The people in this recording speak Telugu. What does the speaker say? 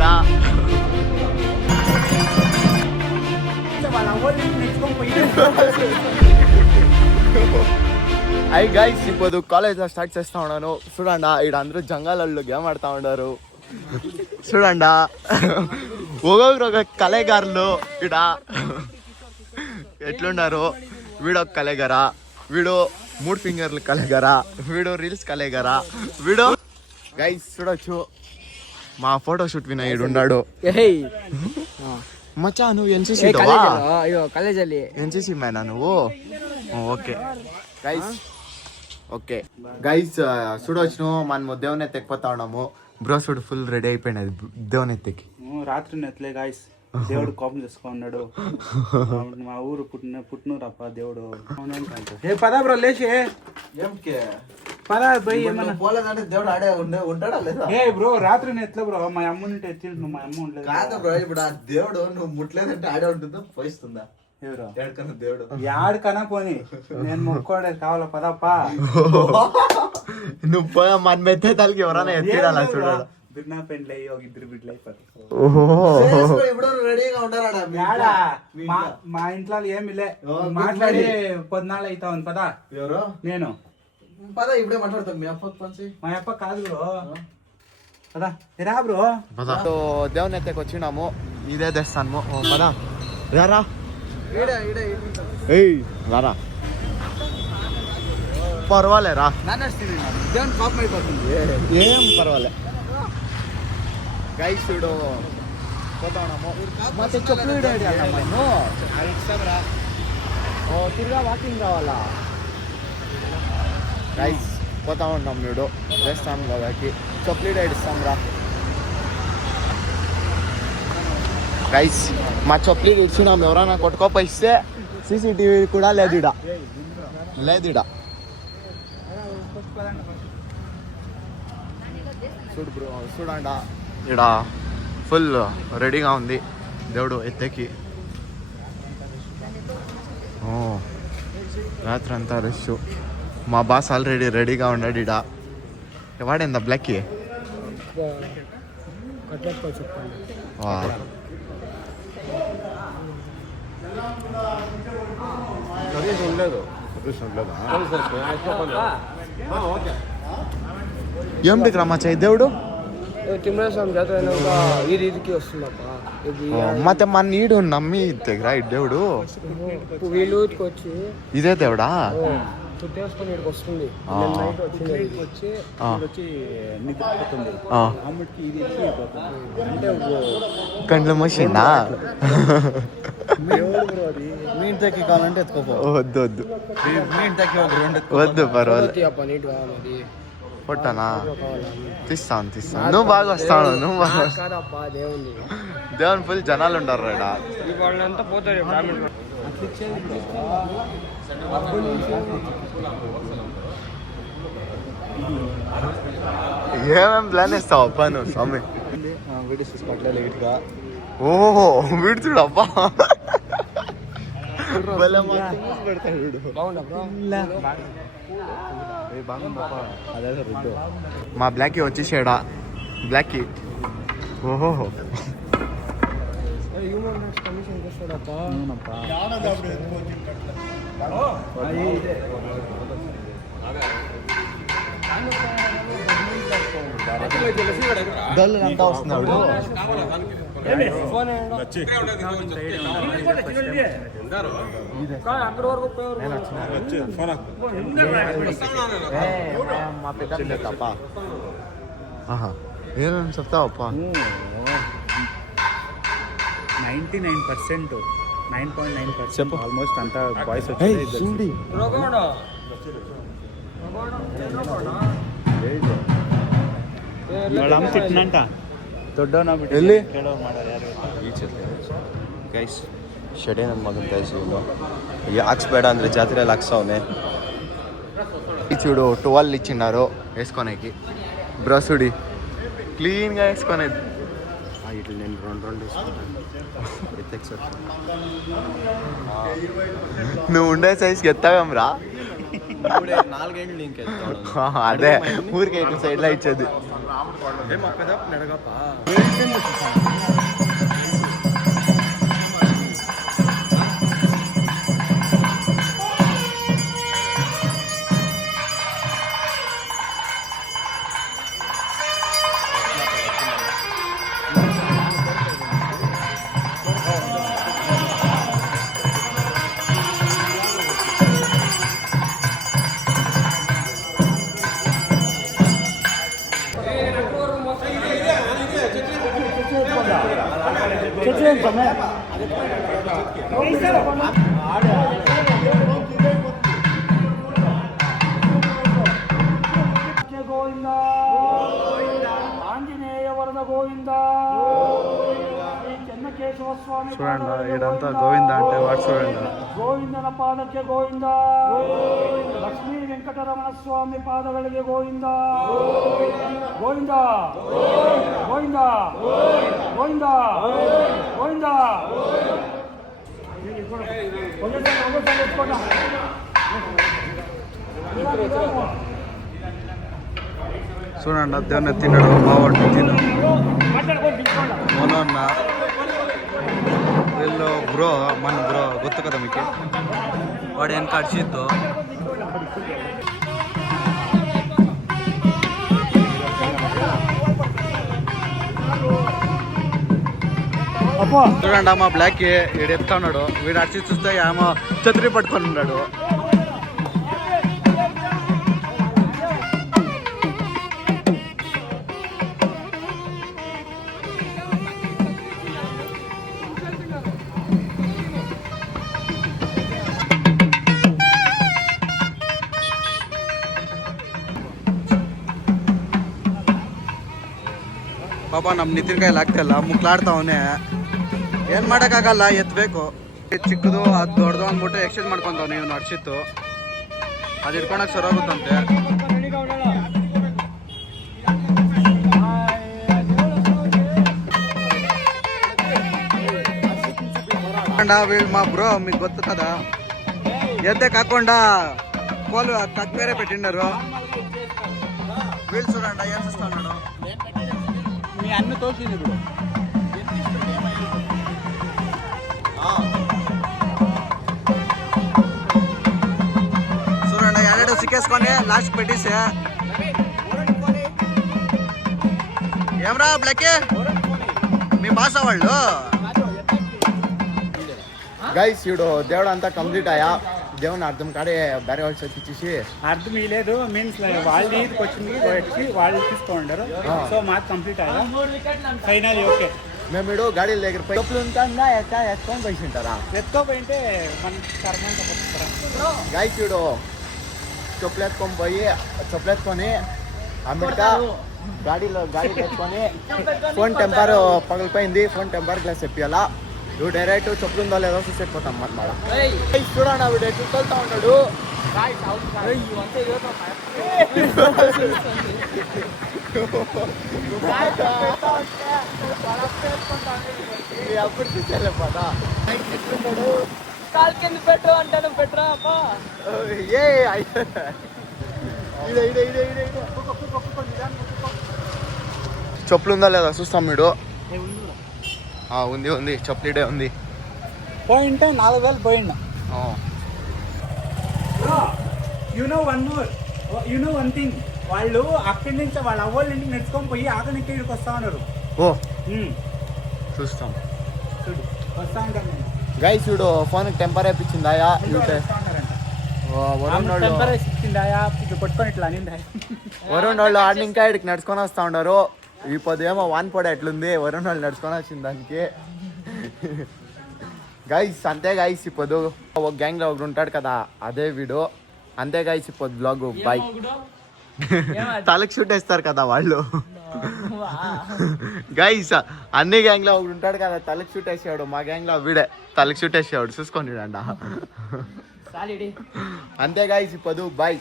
ఇడా ఐ గైస్ ఇప్పుడు కాలేజ్లో స్టార్ట్ చేస్తా ఉన్నాను. చూడండా ఇక్కడ అందరూ జంగాలలో గేమ్ ఆడుతూ ఉన్నారు. చూడండా ఒక్కొక్కరు ఒక కళాకారులు ఇడ ఎట్లున్నారు. వీడొక కళాగారా, వీడు 3 ఫింగర్లు కళాగారా, వీడు రీల్స్ కళాగారా, వీడు గైస్ చూడొచ్చు మా ఫోటో షూట్ విన ఈడున్నాడు. మచ్చా నువ్వు ఎన్సీసీ ఎన్సీసీ మ్యానా నువ్వు? ఓకే గైస్, ఓకే గైస్ చూడొచ్చును మనము దేవుని ఎత్తిపోతా ఉన్నాము. బ్రో చూడు ఫుల్ రెడీ అయిపోయినది దేవుని ఎత్తికి. రాత్రి నెత్తలే గాయస్, దేవుడు కోపం చేసుకున్నాడు. మా ఊరు పుట్టినూరప్ప దేవుడు. ఏ పదా బ్రో లేచి పదా పోయి ఏమన్నా పోలేదంటే దేవుడు ఆడే ఉంటాడా లేదా? ఏ బ్రో రాత్రి నెత్తలే బ్రో, మా అమ్మ నుండి ఎత్తి మా అమ్మ ఉండలేదు. కాదు బ్రో, ఇప్పుడు ఆ దేవుడు నువ్వు ముట్లేదంటే ఆడే ఉంటుందా పోయిస్తుందా? దేవుడు యాడికన్నా పోనీ నేను మొక్కోడే కావాలా పదప్పా. నువ్వు పోయా మన మెత్తే తలకి ఎవరైనా ఎత్తిడాలా చూడాలి. బిర్నా పెండ్లు అయ్యి ఒక 2 బిడ్డలు అయిపోతారు. మా ఇంట్లో ఏమి లే మాట్లాడి 10 నాళ్ళు అవుతా ఉంది పదా. ఎవరో నేను పదా ఇప్పుడే మాట్లాడతాం. మీ అప్ప మా అప్ప కాదు బ్రో పదా రా బ్రో. దేవుని ఎత్తకి వచ్చినాము, ఇదే తెస్తాను పదా రారా. రారా పర్వాలేరా, దేవుని కోపం అయిపోతుంది. ఏం పర్వాలే గైస్ చూడు పోతా ఉన్నాము. తిరిగా వాకింగ్ రావాలా గైస్ పోతా ఉన్నాం. చూడు వేస్తాం కాబట్టి చాక్లెట్ ఇస్తాం రా గైస్. మా చాక్లెట్ ఇచ్చినాం, ఎవరైనా కొట్టుకోపోయిస్తే సీసీటీవీ కూడా లేదు ఇడ. చూడు బ్రో చూడండ ఇక్కడ ఫుల్ రెడీగా ఉంది దేవుడు ఎత్తకి. రాత్రి అంతా రష్. మా బాస్ ఆల్రెడీ రెడీగా ఉన్నాడు ఇడ. వాడేందా బ్లాక్కి ఏమిటికి రమ్మా చేయి దేవుడు తిమ్మస్వామి జాతర ఈ రీతికి వస్తుందప్ప. ಮತ್ತೆ మన నీడు నమ్మి దగ్గర దేవుడు వీళ్ళు వచ్చి ఇదే దేవుడా చుట్టేసుకొని ఇక్కడికి వస్తుంది. వచ్చి నిద్రపోతుంది. అమ్మకి ఇది అంటే కండ్ల మోసిందా? మీ ఇంటికి కావాలంటే ఎత్తుకోపో. వద్దు మీ ఇంటికి వద్దు పర్వాలేదు. పొట్టనా తీస్తాను. నువ్వు బాగా వస్తాను. నువ్వు బాగా దేవుని ఫుల్ జనాలు ఉంటారు రేడా. వాళ్ళంతా పోతారు. ఏమేం ప్లాన్ వేస్తావు అబ్బా నువ్వు స్వామి? ఓహో వీడు చూడు అబ్బా మా బ్లాక్కి వచ్చేసాడా బ్లాక్కి. ఓహో గల్లు అంతా వస్తున్నాడు. మా పెద్ద తప్ప ఏమేమి చెప్తావప్ప? 99%, 9.9% ఆల్మోస్ట్ అంతా బాయ్స్ వచ్చి తిట్టినంట ದೊಡ್ಡವನ ಎಲ್ಲಿ ಗೈಸ್ ಶೆಡೆ ನಮ್ಮ ಮಗನ ಗೈಸ್ ಇವನು ಹಾಕ್ಸ್ಬೇಡ ಅಂದರೆ ಜಾತ್ರೆಯಲ್ಲಿ ಹಾಕ್ಸವನೆ. చూడు 12 ఇచ్చినారు వేసుకోనేకి. బ్రసుడి క్లీన్గా వేసుకునేది. ఇట్లా నేను 2 వేసుకుంటాను. నువ్వు ఉండే సైజ్కి ఎత్తావేం రా. ఇప్పుడే 4 గంటలు ఇంకెళ్తాడు అదే ఊరికే ఇటు సైడ్లో ఇచ్చేది. ఏమో పెద్ద నడగప్ప గోవింద ఆంజనేయ వరద గోవింద శ్రీ చెన్నకేశవ స్వామి చూడండి ఇదంతా గోవింద అంటే వాడు చూడండి. గోవిందన పాదಕ್ಕೆ గోవింద లక్ష్మీ వెంకటరమణ స్వామి పాదಗಳಿಗೆ గోవింద గోవింద గోవింద గోవింద గోవింద చూడండి దేవుని తిన్నాడు బావాడు తిను మొన్న వీళ్ళు బ్రో మన బ్రో గుర్తు కదా మీకు వాడు వెనక అడిచిద్దు. చూడండి అమ్మ బ్లాక్ వీడు ఎత్తా ఉన్నాడు. వీడు అడిచి చూస్తే ఆమె ఛత్రి పట్టుకొని ఉన్నాడు. ಪಾಪ ನಮ್ಮ ನಿತಿನ್ ಕೈಲಿ ಆಗ್ತಿಲ್ಲ ಮುಕ್ಲಾಡ್ತಾವನೆ ಏನು ಮಾಡೋಕ್ಕಾಗಲ್ಲ ಎತ್ತಬೇಕು. ಚಿಕ್ಕದು ಅದು ದೊಡ್ಡದು ಅಂದ್ಬಿಟ್ಟು ಎಕ್ಸ್ಚೇಂಜ್ ಮಾಡ್ಕೊಂತವ್ ನೀವು ನಡ್ಸಿತ್ತು ಅದು ಇಟ್ಕೊಳಕ್ ಸರೋಗುತ್ತಂತೆ. వీళ్ళు మా బ్రో మీకు గొత్తు కదా ఎద్దే కాకుండా కోలు కట్ వేరే పెట్టిండారు. వీళ్ళు చూడండి ఏం చూస్తున్నాడు. మీ అన్న తోచింది ఇప్పుడు చూడండి ఎన్నడూ సిక్కేసుకొని లాస్ట్ పెట్టేసే ఏమరా బ్లాకే మీ భాష వాళ్ళు గైస్ ఇప్పుడు దేవుడు అంతా కంప్లీట్ అయ్యా. దేవుని అర్థం కాడే ಬೇರೆ వాళ్ళు చర్చించేసి అర్థం లేదు మీన్స్ వాళ్ళు ఈదికి వచ్చింది వచ్చి వాళ్ళు తీసుకోండారు. సో మాకు కంప్లీట్ అయ్యా ఫైనల్ ఓకే. మేము ఇప్పుడు గాడీల దగ్గర చెప్పులు ఉంటా ఎత్తుకొని పోయి ఉంటారా ఎత్తుకోపోయింటే మన కర్మంతా గైస్ ఇప్పుడు చెప్పులు ఎత్తుకొని అమెరికా గాడి ఎత్తుకొని ఫోన్ టెంపర్ పగిలిపోయింది. ఫోన్ టెంపర్ గ్లాస్ చెప్పాలా నువ్వు డైరెక్ట్ చెప్పులు ఉందో లేదో చూసేపోతాం అన్నమాట. చూడండి ఆవిడ ఎత్తుకెళ్తా ఉన్నాడు. అప్పుడు చూసేలేపోతా కాల్ కింద పెట్టు అంటాను పెట్టరా అప్పా. ఏ చెప్పులు ఉందా లేదా చూస్తాం మీరు. ఉంది చెప్పులీడే ఉంది. పోయింటే 4000 పోయిండ. వన్ థింగ్ వాళ్ళు అక్కడి నుంచి వాళ్ళ అవ్వాళ్ళ ఇంటికి నడుచుకొని పోయి ఆకలి ఇక్కడికి వస్తా ఉన్నారు. చూస్తాం వస్తా ఉంటాను గైస్ చూడు ఫోన్ టెంపర్ వేయించిందాయా పట్టుకొని ఇట్లా అనిందా వరుణ్ వాళ్ళు ఆడిని ఇంకా ఇక్కడికి నడుచుకొని వస్తా ఉన్నారు. ఈ పొద్దేమో వాన్ పొడ ఎట్లుంది వరుణ్ వాళ్ళు నడుచుకొని వచ్చింది దానికి. గైస్ అంతే గైస్ ఈ పొద్దు ఒక గ్యాంగ్ లో ఒకడు ఉంటాడు కదా అదే వీడు. అంతే గైస్ ఈ పొద్దు బ్లాగ్ బాయ్. తలకి షూట్ వేస్తారు కదా వాళ్ళు. గైస్ అన్ని గ్యాంగ్ లో ఒకడు ఉంటాడు కదా తలకి షూట్ వేసేవాడు. మా గ్యాంగ్ లో వీడే తలకి షూట్ వేసేవాడు చూసుకోండి అంట. అంతే గైస్ ఈ పొద్దు బాయ్.